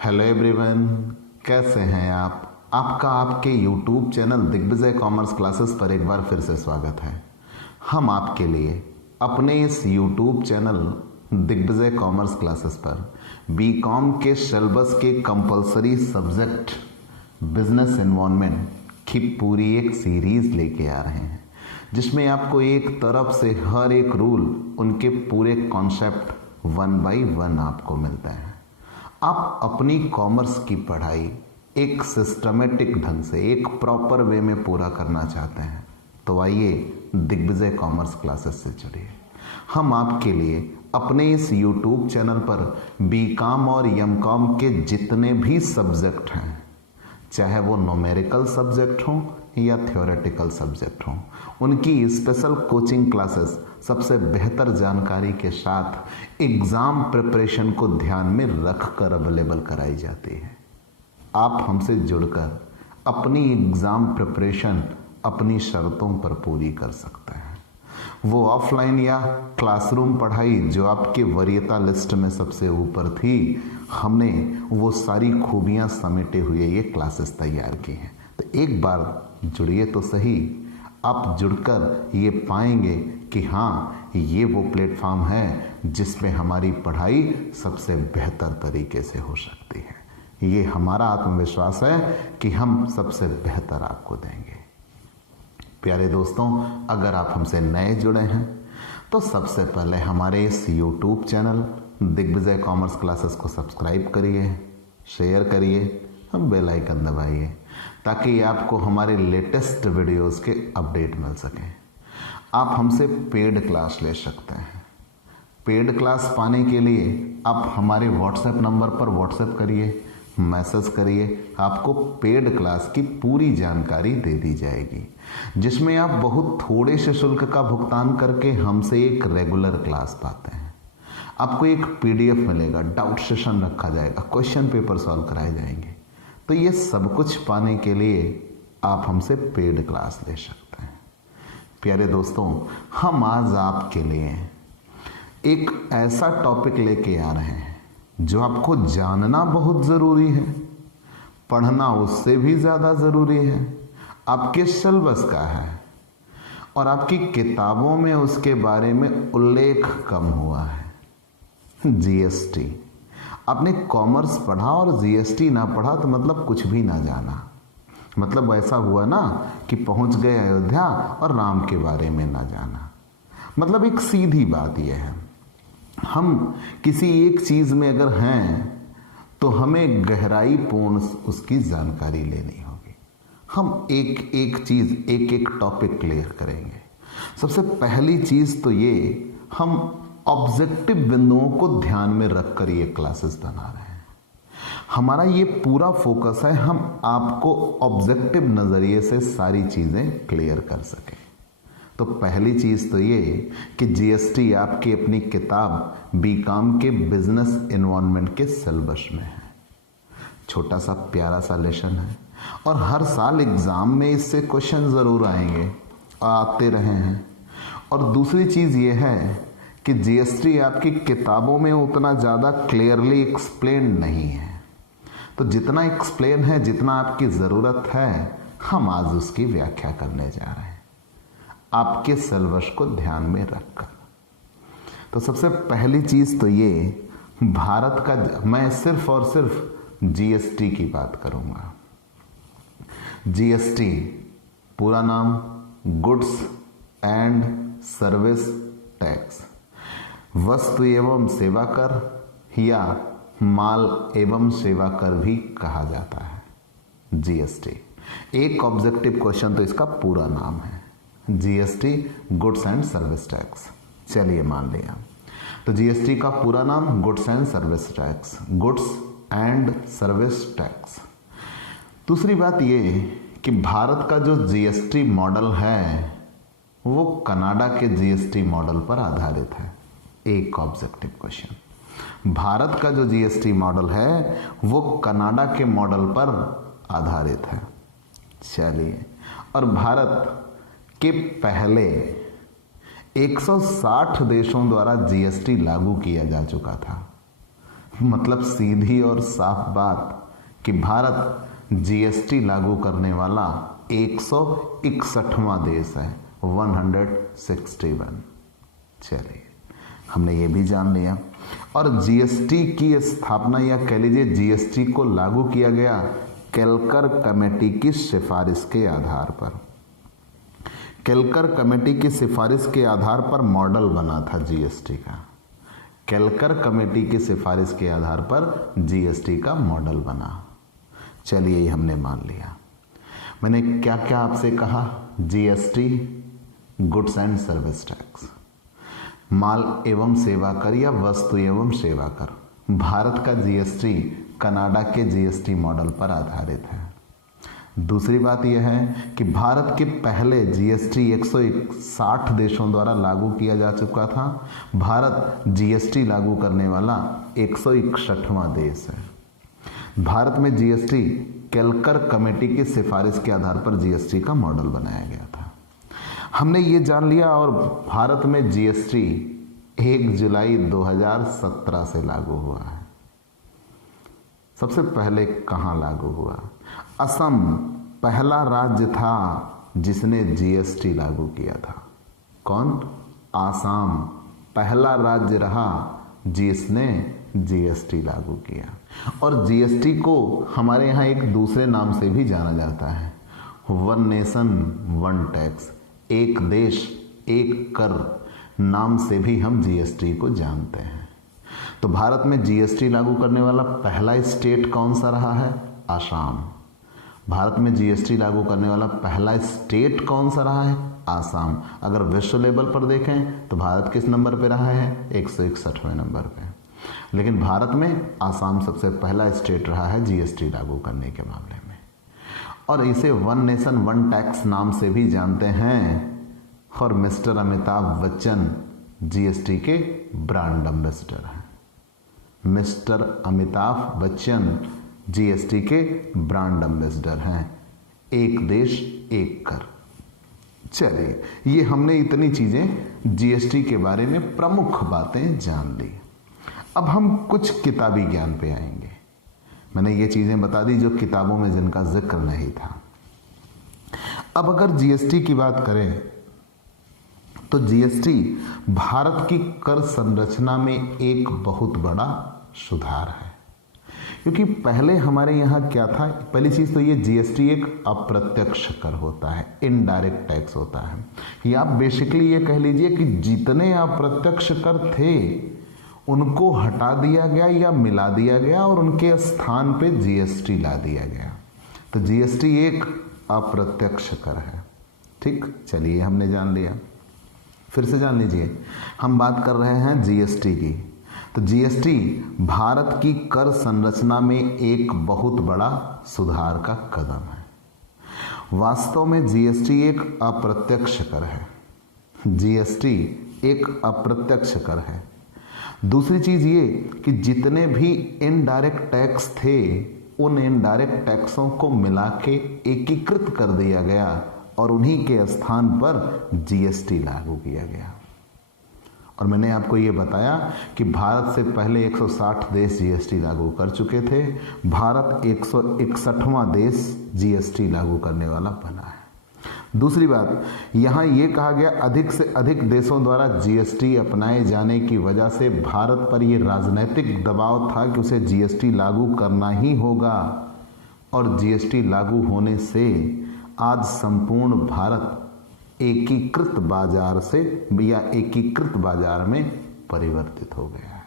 Hello everyone, कैसे हैं आप। आपका आपके YouTube channel Digvijay commerce classes पर एक बार फिर से स्वागत है। हम आपके लिए अपने इस YouTube channel Digvijay commerce classes पर बीकॉम के सिलेबस के कंपलसरी सब्जेक्ट बिजनेस एनवायरनमेंट की पूरी एक सीरीज लेके आ रहे हैं, जिसमें आपको एक तरफ से हर एक रूल, उनके पूरे कॉन्सेप्ट 1 बाय 1 आपको मिलते हैं। आप अपनी कॉमर्स की पढ़ाई एक सिस्टमेटिक ढंग से, एक प्रॉपर वे में पूरा करना चाहते हैं तो आइए दिग्विजय कॉमर्स क्लासेस से जुड़िए। हम आपके लिए अपने इस YouTube चैनल पर बीकॉम और एमकॉम के जितने भी सब्जेक्ट हैं, चाहे वो न्यूमेरिकल सब्जेक्ट हों या थ्योरेटिकल सब्जेक्ट हों, उनकी स्पेशल कोचिंग क्लासेस सबसे बेहतर जानकारी के साथ एग्ज़ाम प्रिपरेशन को ध्यान में रखकर अवेलेबल कराई जाती है। आप हमसे जुड़कर अपनी एग्ज़ाम प्रिपरेशन अपनी शर्तों पर पूरी कर सकते हैं। वो ऑफलाइन या क्लासरूम पढ़ाई जो आपके वरीयता लिस्ट में सबसे ऊपर थी, हमने वो सारी खूबियाँ समेटे हुए ये क्लासेस तैयार की हैं। तो एक बार जुड़िए तो सही। आप जुड़कर ये पाएंगे कि हाँ, ये वो प्लेटफॉर्म है जिसमें हमारी पढ़ाई सबसे बेहतर तरीके से हो सकती है। ये हमारा आत्मविश्वास है कि हम सबसे बेहतर आपको देंगे। प्यारे दोस्तों, अगर आप हमसे नए जुड़े हैं तो सबसे पहले हमारे इस YouTube channel Digvijay commerce classes को सब्सक्राइब करिए, शेयर करिए और बेल आइकन दबाइए ताकि आपको हमारे लेटेस्ट वीडियोस के अपडेट मिल सकें। आप हमसे पेड क्लास ले सकते हैं। पेड क्लास पाने के लिए आप हमारे व्हाट्सएप नंबर पर व्हाट्सएप करिए, मैसेज करिए, आपको पेड क्लास की पूरी जानकारी दे दी जाएगी, जिसमें आप बहुत थोड़े से शुल्क का भुगतान करके हमसे एक रेगुलर क्लास पाते हैं। आपको एक PDF मिलेगा, डाउट सेशन रखा जाएगा, क्वेश्चन पेपर सॉल्व कराए जाएंगे। तो ये सब कुछ पाने के लिए आप हमसे पेड क्लास ले सकते हैं। प्यारे दोस्तों, हम आज आपके लिए एक ऐसा टॉपिक लेके आ रहे हैं जो आपको जानना बहुत ज़रूरी है, पढ़ना उससे भी ज़्यादा ज़रूरी है। आपके सिलेबस का है और आपकी किताबों में उसके बारे में उल्लेख कम हुआ है। GST। आपने कॉमर्स पढ़ा और GST ना पढ़ा तो मतलब कुछ भी ना जाना। मतलब ऐसा हुआ ना कि पहुंच गए अयोध्या और राम के बारे में ना जाना। मतलब एक सीधी बात यह है, हम किसी एक चीज़ में अगर हैं तो हमें गहराई पूर्ण उसकी जानकारी लेनी होगी। हम एक एक चीज़, एक एक टॉपिक क्लियर करेंगे। सबसे पहली चीज़ तो ये, हम ऑब्जेक्टिव बिंदुओं को ध्यान में रखकर ये क्लासेस बना रहे हैं। हमारा ये पूरा फोकस है हम आपको ऑब्जेक्टिव नज़रिए से सारी चीज़ें क्लियर कर सकें। तो पहली चीज़ तो ये कि GST आपकी अपनी किताब बीकॉम के बिजनेस एनवायरनमेंट के सिलेबस में है। छोटा सा प्यारा सा लेसन है और हर साल एग्ज़ाम में इससे क्वेश्चन ज़रूर आएंगे, आते रहे हैं। और दूसरी चीज़ ये है कि GST आपकी किताबों में उतना ज़्यादा क्लियरली एक्सप्लेन नहीं है। तो जितना एक्सप्लेन है, जितना आपकी ज़रूरत है, हम आज उसकी व्याख्या करने जा रहे हैं आपके सिलेबस को ध्यान में रखकर। तो सबसे पहली चीज़ तो ये, भारत का, मैं सिर्फ और सिर्फ GST की बात करूँगा। GST पूरा नाम गुड्स एंड सर्विस टैक्स, वस्तु एवं सेवा कर या माल एवं सेवा कर भी कहा जाता है। GST एक ऑब्जेक्टिव क्वेश्चन तो इसका पूरा नाम है, GST goods and service tax. चलिए मान लिया, तो GST का पूरा नाम goods and service tax, goods and service tax. दूसरी बात ये कि भारत का जो GST मॉडल है वो कनाडा के GST मॉडल पर आधारित है। एक ऑब्जेक्टिव क्वेश्चन, भारत का जो GST मॉडल है वो कनाडा के मॉडल पर आधारित है। चलिए, और भारत के पहले 160 देशों द्वारा GST लागू किया जा चुका था। मतलब सीधी और साफ बात कि भारत जीएसटी लागू करने वाला 161वां देश है, 161। चलिए, हमने ये भी जान लिया। और जीएसटी की स्थापना या कह लीजिए जीएसटी को लागू किया गया केलकर कमेटी की सिफारिश के आधार पर। केलकर कमेटी की सिफारिश के आधार पर मॉडल बना था जीएसटी का। केलकर कमेटी की सिफारिश के आधार पर जीएसटी का मॉडल बना। चलिए, ये हमने मान लिया। मैंने क्या क्या आपसे कहा? GST goods and service tax, माल एवं सेवा कर या वस्तु एवं सेवा कर। भारत का जीएसटी कनाडा के जीएसटी मॉडल पर आधारित है। दूसरी बात यह है कि भारत के पहले जीएसटी 160 देशों द्वारा लागू किया जा चुका था। भारत जीएसटी लागू करने वाला 161वां देश है। भारत में जीएसटी केलकर कमेटी की सिफारिश के आधार पर जीएसटी का मॉडल बनाया गया था। हमने ये जान लिया। और भारत में जीएसटी 1 जुलाई 2017 से लागू हुआ है। सबसे पहले कहाँ लागू हुआ? असम पहला राज्य था जिसने जीएसटी लागू किया था। कौन? आसाम पहला राज्य रहा जिसने जीएसटी लागू किया। और जीएसटी को हमारे यहाँ एक दूसरे नाम से भी जाना जाता है, वन नेशन वन टैक्स, एक देश एक कर नाम से भी हम जीएसटी को जानते हैं। तो भारत में जीएसटी लागू करने वाला पहला स्टेट कौन सा रहा है? आसाम। भारत में जीएसटी लागू करने वाला पहला स्टेट कौन सा रहा है? आसाम। अगर विश्व लेवल पर देखें तो भारत किस नंबर पे रहा है? 161वें नंबर पे। लेकिन भारत में आसाम सबसे पहला स्टेट रहा है जीएसटी लागू करने के मामले में। और इसे वन नेशन वन टैक्स नाम से भी जानते हैं। और मिस्टर अमिताभ बच्चन जीएसटी के ब्रांड एम्बेसडर हैं। मिस्टर अमिताभ बच्चन जीएसटी के ब्रांड एम्बेसडर हैं। एक देश एक कर। चलिए, ये हमने इतनी चीजें जीएसटी के बारे में प्रमुख बातें जान ली। अब हम कुछ किताबी ज्ञान पे आएंगे। मैंने ये चीजें बता दी जो किताबों में जिनका जिक्र नहीं था। अब अगर जीएसटी की बात करें तो जीएसटी भारत की कर संरचना में एक बहुत बड़ा सुधार है। क्योंकि पहले हमारे यहाँ क्या था? पहली चीज तो ये जीएसटी एक अप्रत्यक्ष कर होता है, इनडायरेक्ट टैक्स होता है। या आप बेसिकली ये कह लीजिए कि जितने अप्रत्यक्ष कर थे उनको हटा दिया गया या मिला दिया गया और उनके स्थान पे जीएसटी ला दिया गया। तो जीएसटी एक अप्रत्यक्ष कर है। ठीक, चलिए हमने जान लिया। फिर से जान लीजिए, हम बात कर रहे हैं जीएसटी की। तो जीएसटी भारत की कर संरचना में एक बहुत बड़ा सुधार का कदम है। वास्तव में जीएसटी एक अप्रत्यक्ष कर है। जीएसटी एक अप्रत्यक्ष कर है। दूसरी चीज ये कि जितने भी इनडायरेक्ट टैक्स थे उन इनडायरेक्ट टैक्सों को मिला के एकीकृत कर दिया गया और उन्हीं के स्थान पर जीएसटी लागू किया गया। और मैंने आपको ये बताया कि भारत से पहले 160 देश जीएसटी लागू कर चुके थे। भारत 161वां देश जीएसटी लागू करने वाला बना है। दूसरी बात, यहाँ ये कहा गया अधिक से अधिक देशों द्वारा जीएसटी अपनाए जाने की वजह से भारत पर ये राजनीतिक दबाव था कि उसे जीएसटी लागू करना ही होगा। और जीएसटी लागू होने से आज संपूर्ण भारत एकीकृत बाजार से या एकीकृत बाजार में परिवर्तित हो गया है।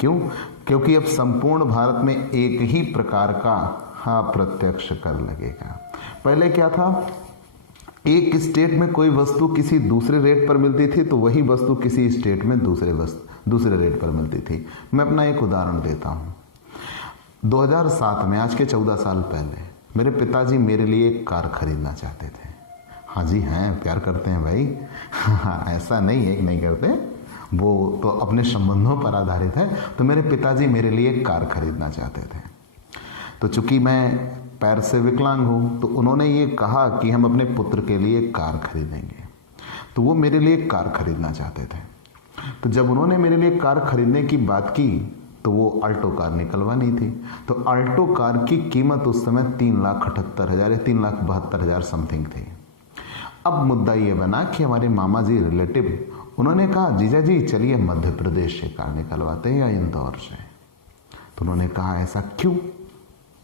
क्यों? क्योंकि अब संपूर्ण भारत में एक ही प्रकार का अप्रत्यक्ष कर लगेगा। पहले क्या था? एक स्टेट में कोई वस्तु किसी दूसरे रेट पर मिलती थी तो वही वस्तु किसी स्टेट में दूसरे रेट पर मिलती थी। मैं अपना एक उदाहरण देता हूँ। 2007 में, आज के 14 साल पहले, मेरे पिताजी मेरे लिए एक कार खरीदना चाहते थे। हाँ जी, हैं, प्यार करते हैं भाई। ऐसा नहीं है कि नहीं करते, वो तो अपने संबंधों पर आधारित है। तो मेरे पिताजी मेरे लिए एक कार खरीदना चाहते थे। तो चूंकि मैं पैर से विकलांग हूँ तो उन्होंने ये कहा कि हम अपने पुत्र के लिए एक कार खरीदेंगे। तो वो मेरे लिए एक कार खरीदना चाहते थे। तो जब उन्होंने मेरे लिए कार खरीदने की बात की तो वो अल्टो कार निकलवानी थी। तो अल्टो कार की कीमत उस समय 3,78,000 या 3,72,000 समथिंग थी। अब मुद्दा ये बना कि हमारे मामा जी रिलेटिव, उन्होंने कहा जीजा जी चलिए मध्य प्रदेश से कार निकलवाते हैं या इंदौर से। तो उन्होंने कहा ऐसा क्यों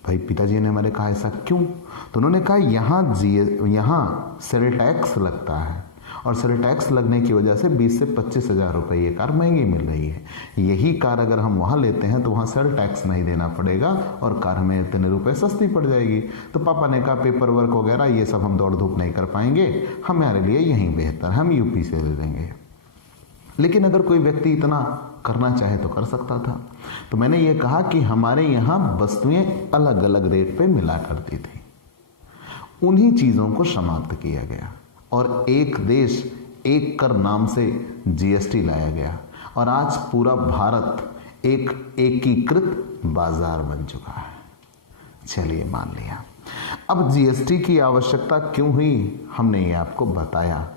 भाई, पिताजी ने हमारे कहा ऐसा क्यों। तो उन्होंने कहा यहाँ सेल टैक्स लगता है और सेल टैक्स लगने की वजह से 20 से 25 हज़ार रुपये ये कार महंगी मिल रही है। यही कार अगर हम वहाँ लेते हैं तो वहाँ सेल टैक्स नहीं देना पड़ेगा और कार हमें इतने रुपए सस्ती पड़ जाएगी। तो पापा ने कहा पेपर वर्क वगैरह ये सब हम दौड़ धूप नहीं कर पाएंगे, हमारे लिए यहीं बेहतर, हम यूपी से ले लेंगे। लेकिन अगर कोई व्यक्ति इतना करना चाहे तो कर सकता था। तो मैंने ये कहा कि हमारे यहाँ वस्तुएं अलग अलग रेट पे मिला करती थी, उन्हीं चीज़ों को समाप्त किया गया और एक देश एक कर नाम से जीएसटी लाया गया और आज पूरा भारत एक एकीकृत बाजार बन चुका है। चलिए मान लिया। अब जीएसटी की आवश्यकता क्यों हुई, हमने ये आपको बताया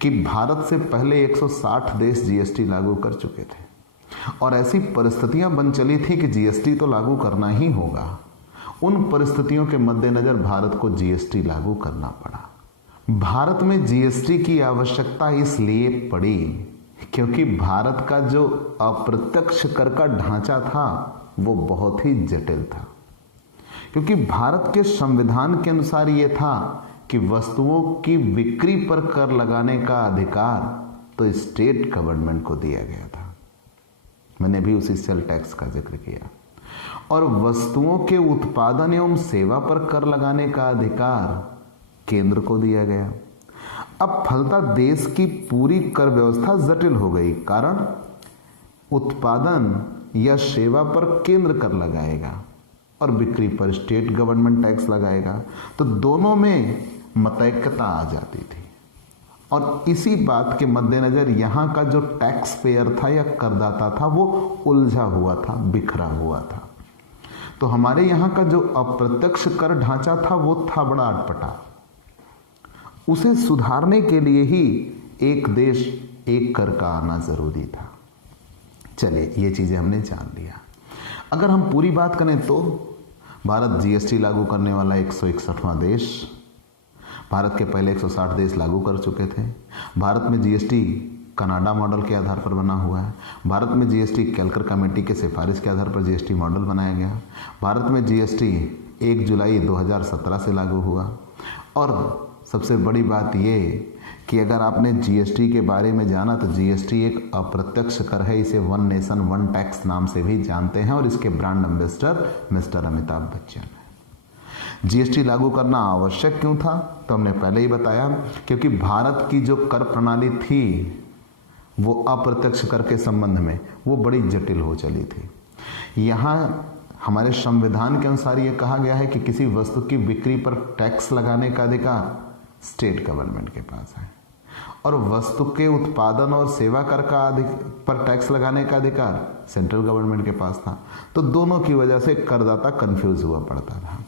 कि भारत से पहले 160 देश जीएसटी लागू कर चुके थे और ऐसी परिस्थितियां बन चली थी कि जीएसटी तो लागू करना ही होगा। उन परिस्थितियों के मद्देनजर भारत को जीएसटी लागू करना पड़ा। भारत में जीएसटी की आवश्यकता इसलिए पड़ी क्योंकि भारत का जो अप्रत्यक्ष कर का ढांचा था वो बहुत ही जटिल था। क्योंकि भारत के संविधान के अनुसार ये था कि वस्तुओं की बिक्री पर कर लगाने का अधिकार तो स्टेट गवर्नमेंट को दिया गया था। मैंने भी उसी सेल टैक्स का जिक्र किया। और वस्तुओं के उत्पादन एवं सेवा पर कर लगाने का अधिकार केंद्र को दिया गया। अब फलतः देश की पूरी कर व्यवस्था जटिल हो गई, कारण उत्पादन या सेवा पर केंद्र कर लगाएगा और बिक्री पर स्टेट गवर्नमेंट टैक्स लगाएगा। तो दोनों में मतैक्यता आ जाती थी और इसी बात के मद्देनजर यहाँ का जो टैक्स पेयर था या करदाता था वो उलझा हुआ था, बिखरा हुआ था। तो हमारे यहाँ का जो अप्रत्यक्ष कर ढांचा था वो था बड़ा अटपटा। उसे सुधारने के लिए ही एक देश एक कर का आना जरूरी था। चलिए ये चीजें हमने जान लिया। अगर हम पूरी बात करें तो भारत जीएसटी लागू करने वाला 161वां देश। भारत के पहले 160 देश लागू कर चुके थे। भारत में जीएसटी कनाडा मॉडल के आधार पर बना हुआ है। भारत में जीएसटी केलकर कमेटी के सिफारिश के आधार पर जीएसटी मॉडल बनाया गया। भारत में जीएसटी 1 जुलाई 2017 से लागू हुआ। और सबसे बड़ी बात ये कि अगर आपने जीएसटी के बारे में जाना तो जीएसटी एक अप्रत्यक्ष कर है। इसे वन नेशन वन टैक्स नाम से भी जानते हैं और इसके brand ambassador mister Amitabh Bachchan है। जीएसटी लागू करना आवश्यक क्यों था, तो हमने पहले ही बताया, क्योंकि भारत की जो कर प्रणाली थी वो अप्रत्यक्ष कर के संबंध में वो बड़ी जटिल हो चली थी। यहाँ हमारे संविधान के अनुसार ये कहा गया है कि किसी वस्तु की बिक्री पर टैक्स लगाने का अधिकार स्टेट गवर्नमेंट के पास है और वस्तु के उत्पादन और सेवा कर का पर टैक्स लगाने का अधिकार सेंट्रल गवर्नमेंट के पास था। तो दोनों की वजह से करदाता कंफ्यूज हुआ पड़ता था,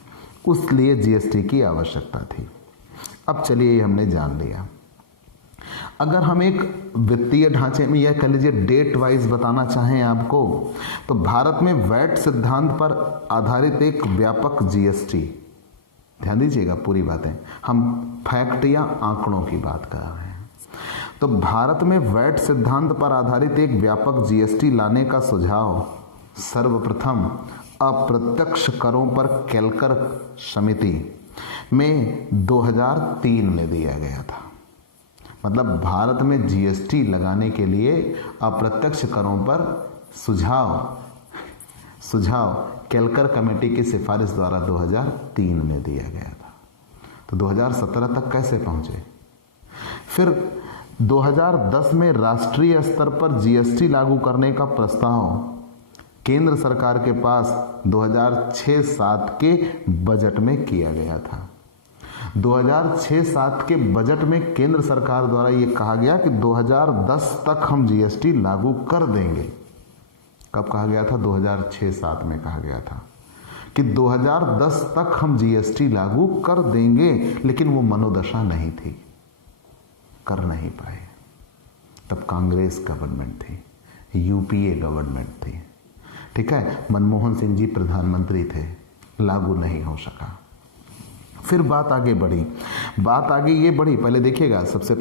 उसलिए जीएसटी की आवश्यकता थी। अब चलिए ये हमने जान लिया। अगर हम एक वित्तीय ढांचे में या कह लीजिए डेट वाइज बताना चाहें आपको, तो भारत में वैट सिद्धांत पर आधारित एक व्यापक जीएसटी, ध्यान दीजिएगा पूरी बातें, हम फैक्ट या आंकड़ों की बात कर रहे हैं। तो भारत में वैट सिद्धांत पर आधारित एक व्यापक जीएसटी लाने का सुझाव सर्वप्रथम अप्रत्यक्ष करों पर केलकर समिति में 2003 में दिया गया था। मतलब भारत में जीएसटी लगाने के लिए अप्रत्यक्ष करों पर सुझाव केलकर कमेटी की सिफारिश द्वारा 2003 में दिया गया था। तो 2017 तक कैसे पहुंचे? फिर 2010 में राष्ट्रीय स्तर पर जीएसटी लागू करने का प्रस्ताव केंद्र सरकार के पास 2006-07 के बजट में किया गया था। 2006-07 के बजट में केंद्र सरकार द्वारा ये कहा गया कि 2010 तक हम जीएसटी लागू कर देंगे। कब कहा गया था? 2006-07 में कहा गया था कि 2010 तक हम जीएसटी लागू कर देंगे, लेकिन वो मनोदशा नहीं थी, कर नहीं पाए। तब कांग्रेस गवर्नमेंट थी, यूपीए गवर्नमेंट थी। ठीक है, मनमोहन सिंह जी प्रधानमंत्री थे, लागू नहीं हो सका। फिर बात आगे ये बढ़ी। पहले देखिएगा सबसे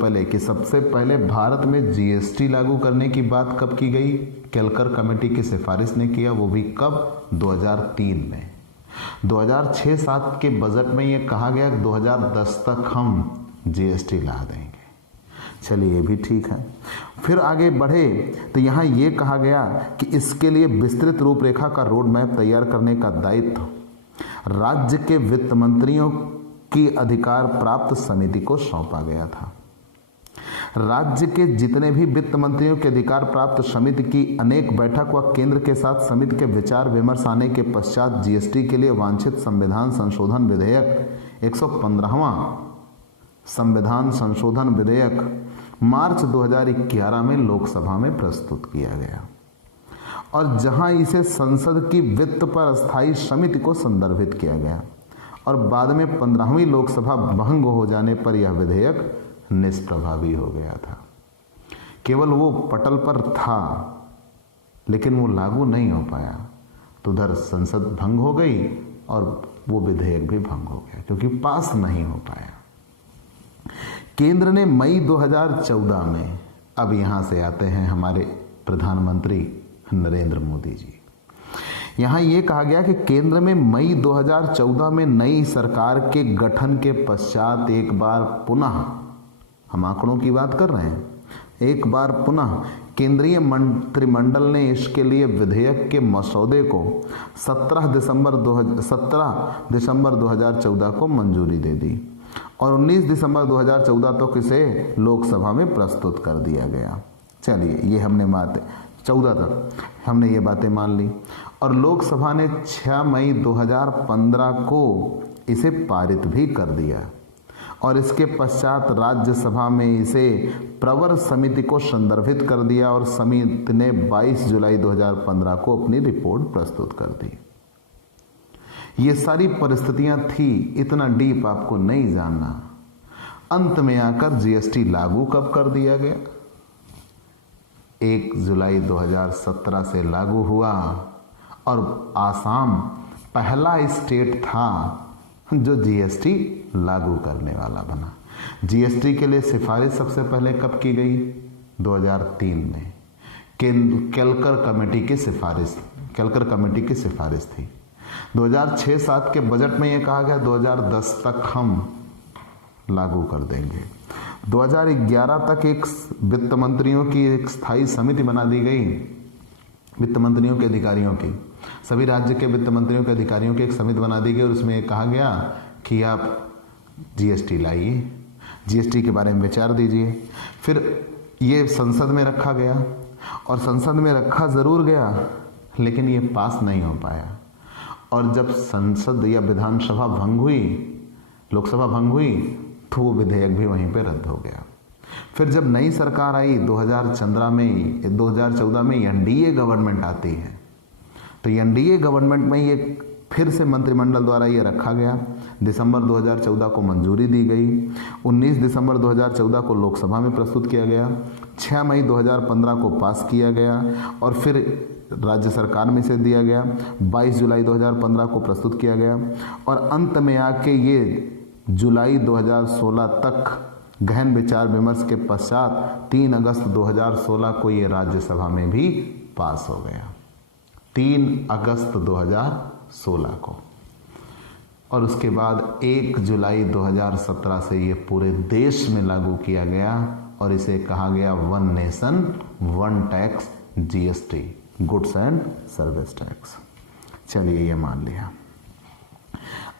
पहले भारत में जीएसटी लागू करने की बात कब की गई? केलकर कमेटी की सिफारिश ने किया, वो भी कब? 2003 में। 2006-07 के बजट में ये कहा गया कि 2010 तक हम जीएसटी ला देंगे। चलिए ये भी ठीक है। फिर आगे बढ़े तो यहाँ ये कहा गया कि इसके लिए विस्तृत रूपरेखा का रोड मैप तैयार करने का दायित्व राज्य के वित्त मंत्रियों की अधिकार प्राप्त समिति को सौंपा गया था। राज्य के जितने भी वित्त मंत्रियों के अधिकार प्राप्त समिति की अनेक बैठक व केंद्र के साथ समिति के विचार विमर्श आने के पश्चात जीएसटी के लिए वांछित संविधान संशोधन विधेयक 115वां संविधान संशोधन विधेयक मार्च 2011 में लोकसभा में प्रस्तुत किया गया और जहां इसे संसद की वित्त पर स्थायी समिति को संदर्भित किया गया और बाद में 15वीं लोकसभा भंग हो जाने पर यह विधेयक निष्प्रभावी हो गया था। केवल वो पटल पर था लेकिन वो लागू नहीं हो पाया, तो उधर संसद भंग हो गई और वो विधेयक भी भंग हो गया क्योंकि पास नहीं हो पाया। केंद्र ने मई 2014 में, अब यहां से आते हैं हमारे प्रधानमंत्री नरेंद्र मोदी जी, यहां यह कहा गया कि केंद्र में मई 2014 में नई सरकार के गठन के पश्चात एक बार पुनः, हम आंकड़ों की बात कर रहे हैं, एक बार पुनः केंद्रीय मंत्रिमंडल ने इसके लिए विधेयक के मसौदे को 17 दिसंबर 2014 को मंजूरी दे दी और 19 दिसंबर 2014 तक इसे लोकसभा में प्रस्तुत कर दिया गया। चलिए ये हमने 14 तक हमने ये बातें मान ली और लोकसभा ने 6 मई 2015 को इसे पारित भी कर दिया और इसके पश्चात राज्यसभा में इसे प्रवर समिति को संदर्भित कर दिया और समिति ने 22 जुलाई 2015 को अपनी रिपोर्ट प्रस्तुत कर दी। ये सारी परिस्थितियां थी, इतना डीप आपको नहीं जानना। अंत में आकर जीएसटी लागू कब कर दिया गया? 1 जुलाई 2017 से लागू हुआ और आसाम पहला स्टेट था जो जीएसटी लागू करने वाला बना। जीएसटी के लिए सिफारिश सबसे पहले कब की गई? 2003 में। केलकर कमेटी की सिफारिश थी। 2006-07 के बजट में यह कहा गया 2010 तक हम लागू कर देंगे। 2011 तक एक वित्त मंत्रियों की एक स्थायी समिति बना दी गई, वित्त मंत्रियों के अधिकारियों की, सभी राज्य के वित्त मंत्रियों के अधिकारियों की एक समिति बना दी गई और उसमें कहा गया कि आप जीएसटी लाइए, जीएसटी के बारे में विचार दीजिए। फिर ये संसद में रखा गया और संसद में रखा ज़रूर गया लेकिन ये पास नहीं हो पाया और जब संसद या विधानसभा भंग हुई, लोकसभा भंग हुई, तो वो विधेयक भी वहीं पे रद्द हो गया। फिर जब नई सरकार आई 2014 में एनडीए गवर्नमेंट आती है, तो एनडीए गवर्नमेंट में ये फिर से मंत्रिमंडल द्वारा ये रखा गया। दिसंबर 2014 को मंजूरी दी गई, 19 दिसंबर 2014 को लोकसभा में प्रस्तुत किया गया, 6 मई 2015 को पास किया गया और फिर राज्य सरकार में से दिया गया, 22 जुलाई 2015 को प्रस्तुत किया गया और अंत में आके ये जुलाई 2016 तक गहन विचार विमर्श के पश्चात 3 अगस्त 2016 को ये राज्यसभा में भी पास हो गया। 3 अगस्त 2016 को। और उसके बाद 1 जुलाई 2017 से ये पूरे देश में लागू किया गया और इसे कहा गया one nation one tax, GST, goods and service tax. चलिए ये मान लिया।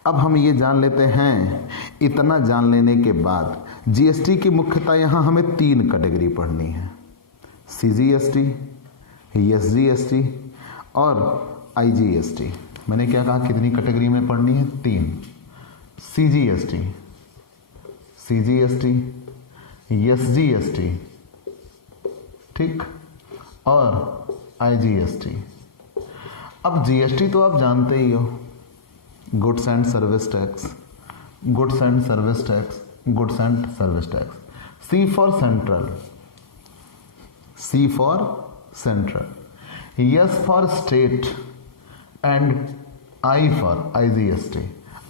अब हम ये जान लेते हैं, इतना जान लेने के बाद जीएसटी की मुख्यतः यहाँ हमें 3 कैटेगरी पढ़नी है, सीजीएसटी, एसजीएसटी और आईजीएसटी। मैंने क्या कहा, कितनी कैटेगरी में पढ़नी है? 3। सीजीएसटी, एसजीएसटी, ठीक, और आईजीएसटी। अब जीएसटी तो आप जानते ही हो, goods and service tax, goods and service tax, goods and service tax. C for central, C for central. S for state and I for IGST,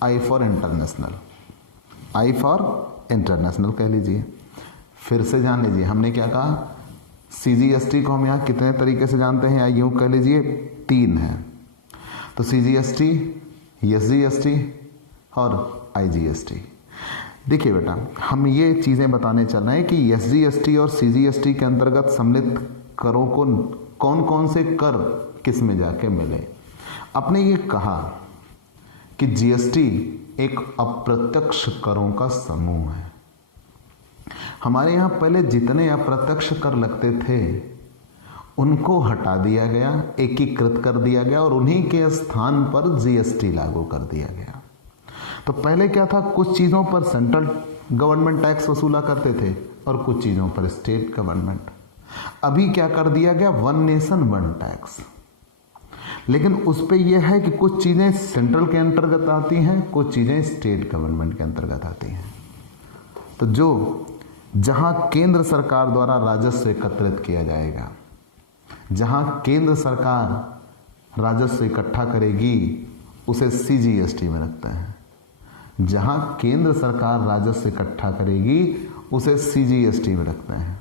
I for international, I for international कह लीजिए। फिर से जान लीजिए, हमने क्या कहा, CGST को हम यहाँ कितने तरीके से जानते हैं, या यूं कह लीजिए 3 है। तो CGST, SGST और IGST। देखिए बेटा, हम ये चीज़ें बताने चल रहे हैं कि SGST और CGST के अंतर्गत सम्मिलित करों को कौन कौन से कर किस में जाके मिले। आपने ये कहा कि GST एक अप्रत्यक्ष करों का समूह है। हमारे यहाँ पहले जितने अप्रत्यक्ष कर लगते थे उनको हटा दिया गया, एकीकृत कर दिया गया और उन्हीं के स्थान पर GST लागू कर दिया गया। तो पहले क्या था, कुछ चीज़ों पर सेंट्रल गवर्नमेंट टैक्स वसूला करते थे और कुछ चीज़ों पर स्टेट गवर्नमेंट। अभी क्या कर दिया गया, 1 नेशन 1 टैक्स। लेकिन उस पे यह है कि कुछ चीज़ें सेंट्रल के अंतर्गत आती हैं, कुछ चीज़ें स्टेट गवर्नमेंट के अंतर्गत आती हैं। तो जहां केंद्र सरकार द्वारा राजस्व एकत्रित किया जाएगा, जहां केंद्र सरकार राजस्व इकट्ठा करेगी उसे CGST में रखते हैं। जहां केंद्र सरकार राजस्व इकट्ठा करेगी उसे CGST में रखते हैं।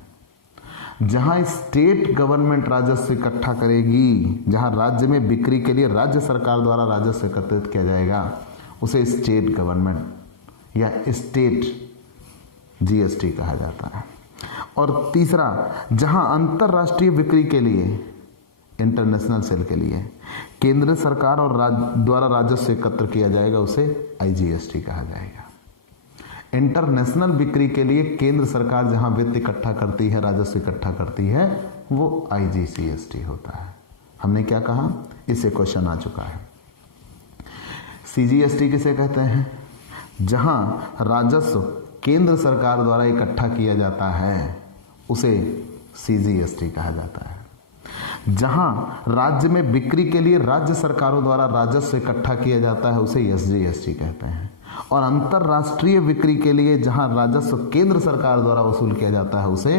जहां स्टेट गवर्नमेंट राजस्व इकट्ठा करेगी, जहां राज्य में बिक्री के लिए राज्य सरकार द्वारा राजस्व एकत्रित किया जाएगा उसे स्टेट गवर्नमेंट या स्टेट GST कहा जाता है। और तीसरा, जहां अंतरराष्ट्रीय बिक्री के लिए, इंटरनेशनल सेल के लिए केंद्र सरकार और द्वारा राजस्व एकत्र किया जाएगा उसे IGST कहा जाएगा। इंटरनेशनल बिक्री के लिए केंद्र सरकार जहां वित्त इकट्ठा करती है, राजस्व इकट्ठा करती है, वो IGCST होता है। हमने क्या कहा, इससे क्वेश्चन आ चुका है। CGST किसे कहते हैं, जहां राजस्व केंद्र सरकार द्वारा इकट्ठा किया जाता है उसे CGST कहा जाता है। जहां राज्य में बिक्री के लिए राज्य सरकारों द्वारा राजस्व इकट्ठा किया जाता है उसे SGST कहते हैं। और अंतरराष्ट्रीय बिक्री के लिए जहां राजस्व केंद्र सरकार द्वारा वसूल किया जाता है उसे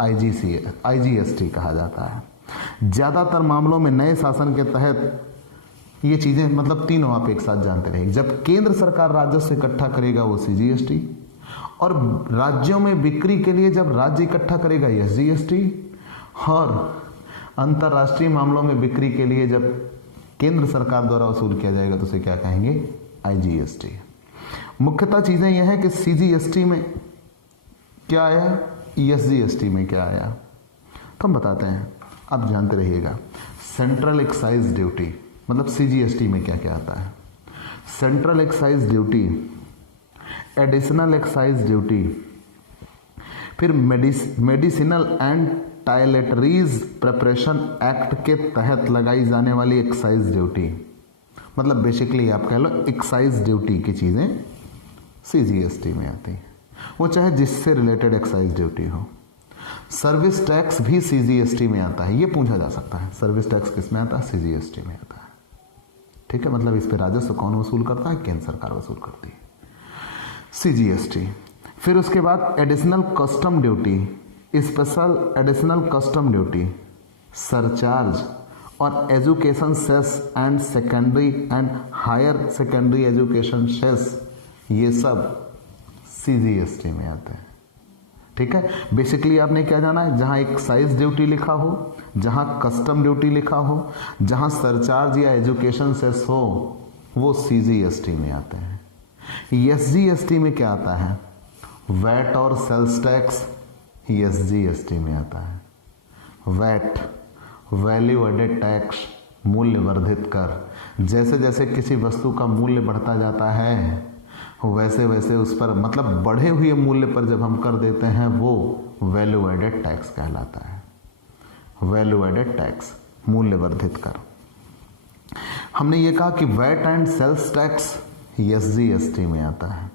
IGST कहा जाता है। ज़्यादातर मामलों में नए शासन के तहत ये चीज़ें, मतलब तीनों आप एक साथ जानते रहेंगे। जब केंद्र सरकार राजस्व इकट्ठा करेगा वो CGST, और राज्यों में बिक्री के लिए जब राज्य इकट्ठा करेगा SGST, और अंतर्राष्ट्रीय मामलों में बिक्री के लिए जब केंद्र सरकार द्वारा वसूल किया जाएगा तो उसे क्या कहेंगे, IGST। मुख्यतः चीज़ें यह है कि CGST में क्या आया, SGST में क्या आया, तो हम बताते हैं, आप जानते रहिएगा। सेंट्रल एक्साइज ड्यूटी, मतलब CGST में क्या क्या आता है, central excise duty, additional excise duty, फिर medicinal and toiletries preparation act के तहत लगाई जाने वाली एक्साइज ड्यूटी, मतलब बेसिकली आप कह लो एक्साइज ड्यूटी की चीज़ें CGST में आती है, वो चाहे जिससे रिलेटेड एक्साइज ड्यूटी हो। सर्विस टैक्स भी CGST में आता है, ये पूछा जा सकता है, सर्विस टैक्स किस में आता है, CGST में आता है। ठीक है, मतलब इस पे राजस्व कौन वसूल करता है, केंद्र सरकार वसूल करती है, CGST। फिर उसके बाद additional custom duty, special additional custom duty, surcharge और education cess and secondary and higher secondary education cess, ये सब CGST में आते हैं। ठीक है, बेसिकली आपने क्या जाना है, जहां एक्साइज ड्यूटी लिखा हो, जहां कस्टम ड्यूटी लिखा हो, जहां सरचार्ज या एजुकेशन सेस हो, वो CGST में आते हैं। SGST में क्या आता है, वैट और सेल्स टैक्स, SGST में आता है। वैट, वैल्यू एडेड टैक्स, मूल्य वर्धित कर, जैसे जैसे किसी वस्तु का मूल्य बढ़ता जाता है वैसे वैसे उस पर, मतलब बढ़े हुए मूल्य पर जब हम कर देते हैं वो वैल्यू एडेड टैक्स कहलाता है। वैल्यू एडेड टैक्स, मूल्य वर्धित कर। हमने ये कहा कि VAT and sales tax SGST में आता है।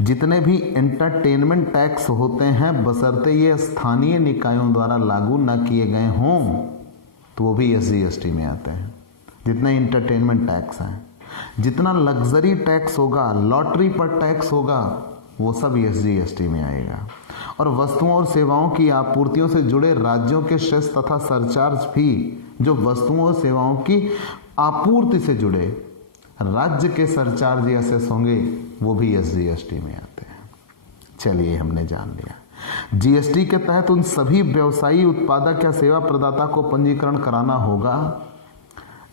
जितने भी एंटरटेनमेंट टैक्स होते हैं बशर्ते ये स्थानीय निकायों द्वारा लागू न किए गए हों तो वो भी SGST में आते हैं। जितने एंटरटेनमेंट टैक्स हैं, जितना लग्जरी टैक्स होगा, लॉटरी पर टैक्स होगा, वो सब SGST में आएगा। और वस्तुओं और सेवाओं की आपूर्तियों से जुड़े राज्यों के सेस तथा सरचार्ज भी जो वस्तुओं और सेवाओं की आपूर्ति से जुड़े राज्य के सरचार्ज या सेस होंगे वो भी SGST में आते हैं। चलिए हमने जान लिया। GST के तहत उन सभी व्यवसायी उत्पादक या सेवा प्रदाता को पंजीकरण कराना होगा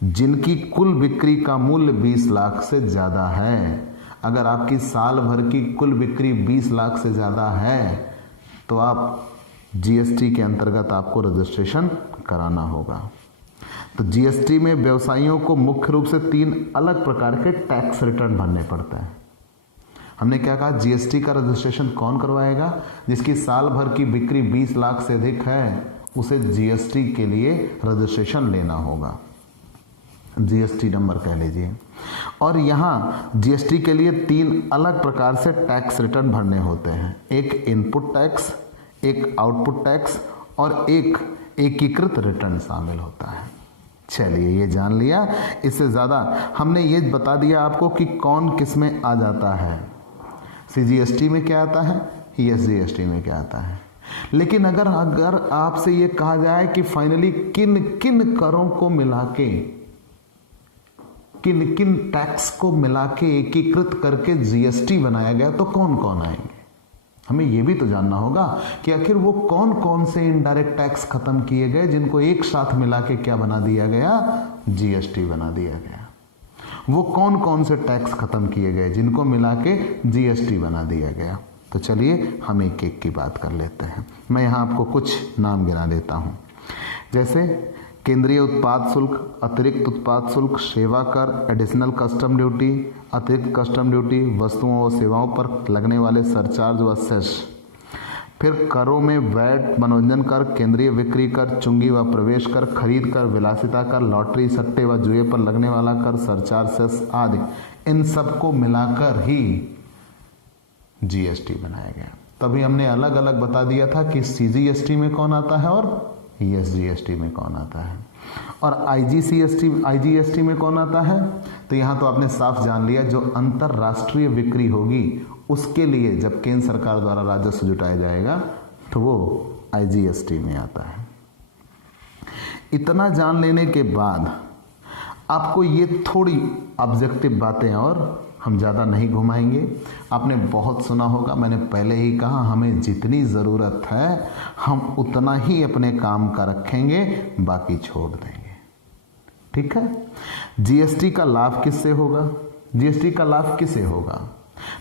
जिनकी कुल बिक्री का मूल्य 20 लाख से ज़्यादा है। अगर आपकी साल भर की कुल बिक्री 20 लाख से ज़्यादा है तो आप GST के अंतर्गत आपको रजिस्ट्रेशन कराना होगा। तो GST में व्यवसायियों को मुख्य रूप से 3 अलग प्रकार के टैक्स रिटर्न भरने पड़ते हैं। हमने क्या कहा, GST का रजिस्ट्रेशन कौन करवाएगा? जिसकी साल भर की बिक्री 20 लाख से अधिक है उसे GST के लिए रजिस्ट्रेशन लेना होगा, GST नंबर कह लीजिए। और यहाँ GST के लिए 3 अलग प्रकार से टैक्स रिटर्न भरने होते हैं, एक इनपुट टैक्स, एक आउटपुट टैक्स और एक एकीकृत रिटर्न शामिल होता है। चलिए ये जान लिया। इससे ज़्यादा हमने ये बता दिया आपको कि कौन किस में आ जाता है, CGST में क्या आता है, SGST में क्या आता है। लेकिन अगर आपसे ये कहा जाए कि फाइनली किन किन करों को मिला के, किन किन टैक्स को मिला के एकीकृत करके GST बनाया गया तो कौन कौन आएंगे, हमें यह भी तो जानना होगा कि आखिर वो कौन कौन से इनडायरेक्ट टैक्स खत्म किए गए जिनको एक साथ मिला के क्या बना दिया गया, GST बना दिया गया। वो कौन कौन से टैक्स खत्म किए गए जिनको मिला के GST बना दिया गया। तो चलिए हम एक एक की बात कर लेते हैं। मैं यहाँ आपको कुछ नाम गिना देता हूँ, जैसे केंद्रीय उत्पाद शुल्क, अतिरिक्त उत्पाद शुल्क, सेवा कर, एडिशनल कस्टम ड्यूटी, अतिरिक्त कस्टम ड्यूटी, वस्तुओं और सेवाओं पर लगने वाले सरचार्ज व सेस। फिर करों में वैट, मनोरंजन कर, केंद्रीय बिक्री कर, चुंगी व प्रवेश कर, खरीद कर, विलासिता कर, लॉटरी, सट्टे व जुए पर लगने वाला कर, सरचार्ज, सेस आदि, इन सबको मिलाकर ही GST बनाया गया। तभी हमने अलग अलग बता दिया था कि CGST में कौन आता है और SGST में कौन आता है, और IGST में कौन आता है। तो यहाँ तो आपने साफ जान लिया, जो अंतरराष्ट्रीय बिक्री होगी उसके लिए जब केंद्र सरकार द्वारा राजस्व जुटाया जाएगा तो वो IGST में आता है। इतना जान लेने के बाद आपको ये थोड़ी ऑब्जेक्टिव बातें, और हम ज़्यादा नहीं घुमाएंगे। आपने बहुत सुना होगा, मैंने पहले ही कहा, हमें जितनी ज़रूरत है हम उतना ही अपने काम का रखेंगे, बाकी छोड़ देंगे। ठीक है। GST का लाभ किससे होगा? GST का लाभ किसे होगा?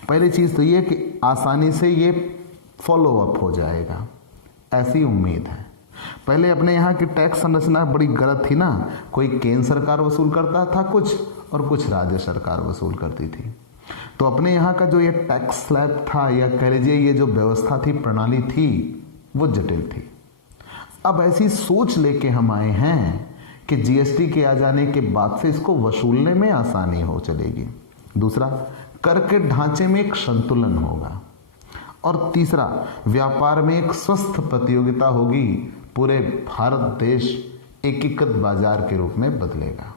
पहली चीज़ तो ये कि आसानी से ये फॉलो अप हो जाएगा, ऐसी उम्मीद है। पहले अपने यहाँ की टैक्स संरचना बड़ी गलत थी ना, कोई केंद्र सरकार वसूल करता था कुछ और कुछ राज्य सरकार वसूल करती थी। तो अपने यहाँ का जो ये टैक्स स्लैब था, या कह लीजिए ये जो व्यवस्था थी, प्रणाली थी, वो जटिल थी। अब ऐसी सोच लेके हम आए हैं कि GST के आ जाने के बाद से इसको वसूलने में आसानी हो चलेगी। दूसरा, कर के ढांचे में एक संतुलन होगा, और तीसरा, व्यापार में एक स्वस्थ प्रतियोगिता होगी। पूरे भारत देश एकीकृत बाजार के रूप में बदलेगा।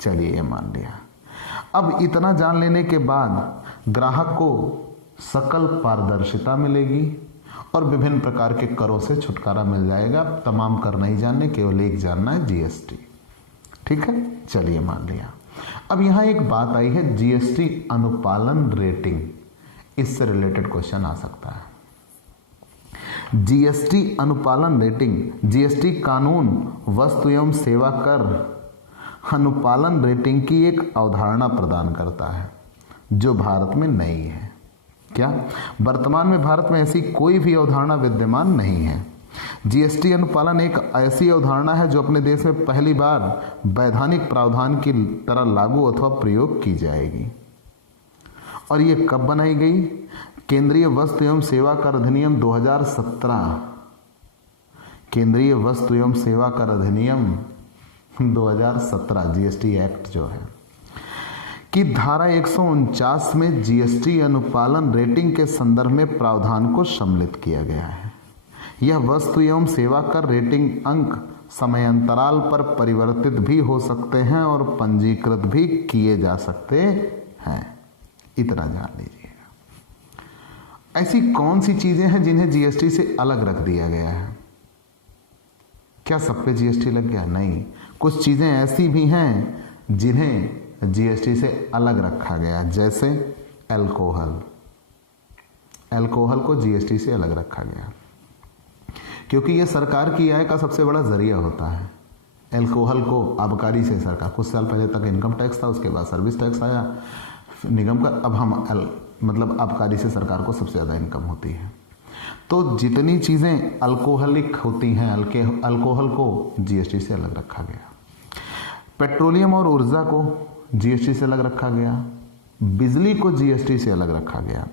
चलिए ये मान लिया। अब इतना जान लेने के बाद ग्राहक को सकल पारदर्शिता मिलेगी और विभिन्न प्रकार के करों से छुटकारा मिल जाएगा। तमाम कर नहीं जानने, केवल एक जानना है, GST। ठीक है, चलिए मान लिया। अब यहाँ एक बात आई है, GST अनुपालन रेटिंग, इससे रिलेटेड क्वेश्चन आ सकता है। GST अनुपालन रेटिंग, GST कानून वस्तु एवं सेवा कर अनुपालन रेटिंग की एक अवधारणा प्रदान करता है जो भारत में नई है। क्या वर्तमान में भारत में ऐसी कोई भी अवधारणा विद्यमान नहीं है। GST अनुपालन एक ऐसी अवधारणा है जो अपने देश में पहली बार वैधानिक प्रावधान की तरह लागू अथवा प्रयोग की जाएगी। और ये कब बनाई गई? केंद्रीय वस्तु एवं सेवा कर अधिनियम 2017, केंद्रीय वस्तु एवं सेवा कर अधिनियम 2017 GST एक्ट जो है कि धारा 149 में GST अनुपालन रेटिंग के संदर्भ में प्रावधान को सम्मिलित किया गया है। यह वस्तु एवं सेवा कर रेटिंग अंक समयांतराल पर परिवर्तित भी हो सकते हैं और पंजीकृत भी किए जा सकते हैं। इतना जान लीजिएगा। ऐसी कौन सी चीजें हैं जिन्हें जीएसटी से अलग रख दिया गया है? क्या सब पे जीएसटी लग गया? नहीं, कुछ चीजें ऐसी भी हैं जिन्हें जीएसटी से अलग रखा गया, जैसे अल्कोहल। अल्कोहल को जीएसटी से अलग रखा गया क्योंकि यह सरकार की आय का सबसे बड़ा जरिया होता है। अल्कोहल को आबकारी से सरकार, कुछ साल पहले तक इनकम टैक्स था, उसके बाद सर्विस टैक्स आया निगम का, अब हम मतलब आबकारी से सरकार को सबसे ज़्यादा इनकम होती है। तो जितनी चीज़ें अल्कोहलिक होती हैं, अल्कोहल को जीएसटी से अलग रखा गया। पेट्रोलियम और ऊर्जा को जीएसटी से अलग रखा गया, बिजली को जीएसटी से अलग रखा गया,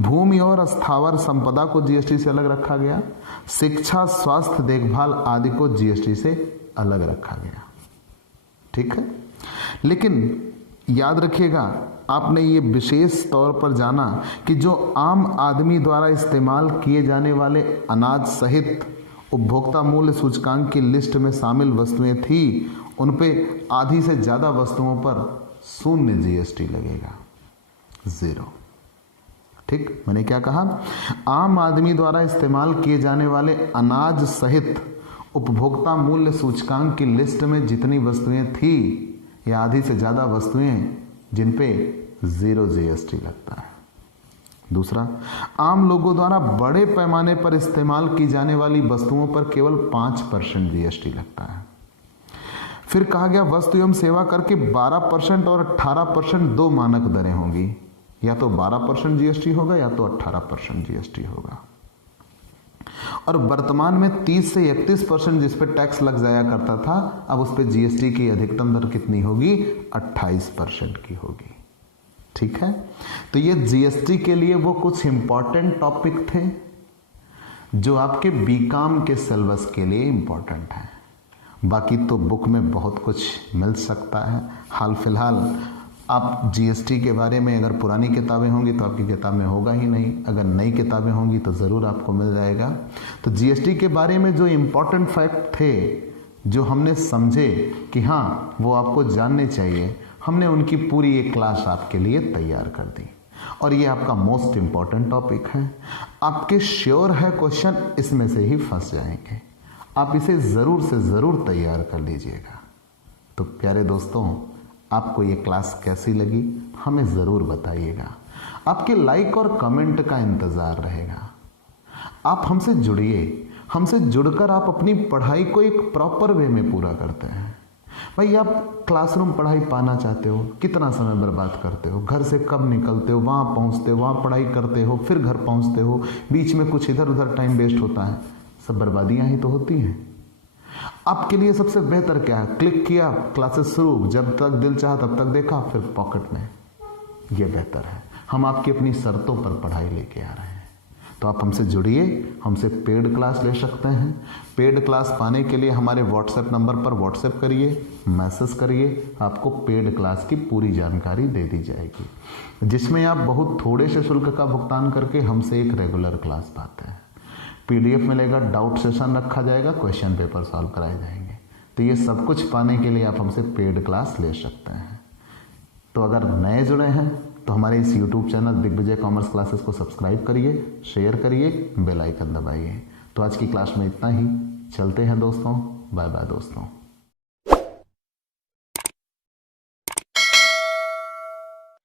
भूमि और स्थावर संपदा को जीएसटी से अलग रखा गया, शिक्षा, स्वास्थ्य, देखभाल आदि को जीएसटी से अलग रखा गया। ठीक है, लेकिन याद रखिएगा, आपने ये विशेष तौर पर जाना कि जो आम आदमी द्वारा इस्तेमाल किए जाने वाले अनाज सहित उपभोक्ता मूल्य सूचकांक की लिस्ट में शामिल वस्तुएं थी, उन पे आधी से ज़्यादा वस्तुओं पर 0 जीएसटी लगेगा, 0। ठीक, मैंने क्या कहा? आम आदमी द्वारा इस्तेमाल किए जाने वाले अनाज सहित उपभोक्ता मूल्य सूचकांक की लिस्ट में जितनी वस्तुएं थी या आधी से ज़्यादा वस्तुएं जिन पे 0 जीएसटी लगता है। दूसरा, आम लोगों द्वारा बड़े पैमाने पर इस्तेमाल की जाने वाली वस्तुओं पर केवल 5% जीएसटी लगता है। फिर कहा गया वस्तु एवं सेवा कर के 12% और 18% दो मानक दरें होंगी, या तो 12% जीएसटी होगा या तो 18% जीएसटी होगा। और वर्तमान में 30 से 31% जिस पे टैक्स लग जाया करता था, अब उस पे जीएसटी की अधिकतम दर कितनी होगी? 28% की होगी। ठीक है, तो ये जीएसटी के लिए वो कुछ इंपॉर्टेंट टॉपिक थे जो आपके बीकॉम के सिलेबस के लिए इंपॉर्टेंट है। बाकी तो बुक में बहुत कुछ मिल सकता है। हाल फिलहाल आप जीएसटी के बारे में अगर पुरानी किताबें होंगी तो आपकी किताब में होगा ही नहीं, अगर नई किताबें होंगी तो ज़रूर आपको मिल जाएगा। तो जीएसटी के बारे में जो इम्पोर्टेंट फैक्ट थे, जो हमने समझे कि हाँ वो आपको जानने चाहिए, हमने उनकी पूरी एक क्लास आपके लिए तैयार कर दी। और ये आपका मोस्ट इम्पॉर्टेंट टॉपिक है। आपके श्योर है क्वेश्चन इसमें से ही फंस जाएंगे, आप इसे ज़रूर से ज़रूर तैयार कर लीजिएगा। तो प्यारे दोस्तों, आपको ये क्लास कैसी लगी हमें ज़रूर बताइएगा। आपके लाइक और कमेंट का इंतज़ार रहेगा। आप हमसे जुड़िए, हमसे जुड़कर आप अपनी पढ़ाई को एक प्रॉपर वे में पूरा करते हैं। भाई, आप क्लासरूम पढ़ाई पाना चाहते हो, कितना समय बर्बाद करते हो, घर से कब निकलते हो, वहाँ पहुँचते हो, वहाँ पढ़ाई करते हो, फिर घर पहुँचते हो, बीच में कुछ इधर उधर टाइम वेस्ट होता है, सब बर्बादियाँ ही तो होती हैं। आपके लिए सबसे बेहतर क्या है? क्लिक किया, क्लासेस शुरू, जब तक दिल चाहा तब तक देखा, फिर पॉकेट में, ये बेहतर है। हम आपकी अपनी शर्तों पर पढ़ाई लेके आ रहे हैं, तो आप हमसे जुड़िए, हमसे पेड क्लास ले सकते हैं। पेड क्लास पाने के लिए हमारे व्हाट्सएप नंबर पर व्हाट्सएप करिए, मैसेज करिए, आपको पेड क्लास की पूरी जानकारी दे दी जाएगी, जिसमें आप बहुत थोड़े से शुल्क का भुगतान करके हमसे एक रेगुलर क्लास पाते हैं। पीडीएफ मिलेगा, डाउट सेशन रखा जाएगा, क्वेश्चन पेपर सॉल्व कराए जाएंगे। तो ये सब कुछ पाने के लिए आप हमसे पेड क्लास ले सकते हैं। तो अगर नए जुड़े हैं तो हमारे इस YouTube channel Digvijay commerce classes को सब्सक्राइब करिए, शेयर करिए, बेल आइकन दबाइए। तो आज की क्लास में इतना ही, चलते हैं दोस्तों, बाय बाय दोस्तों।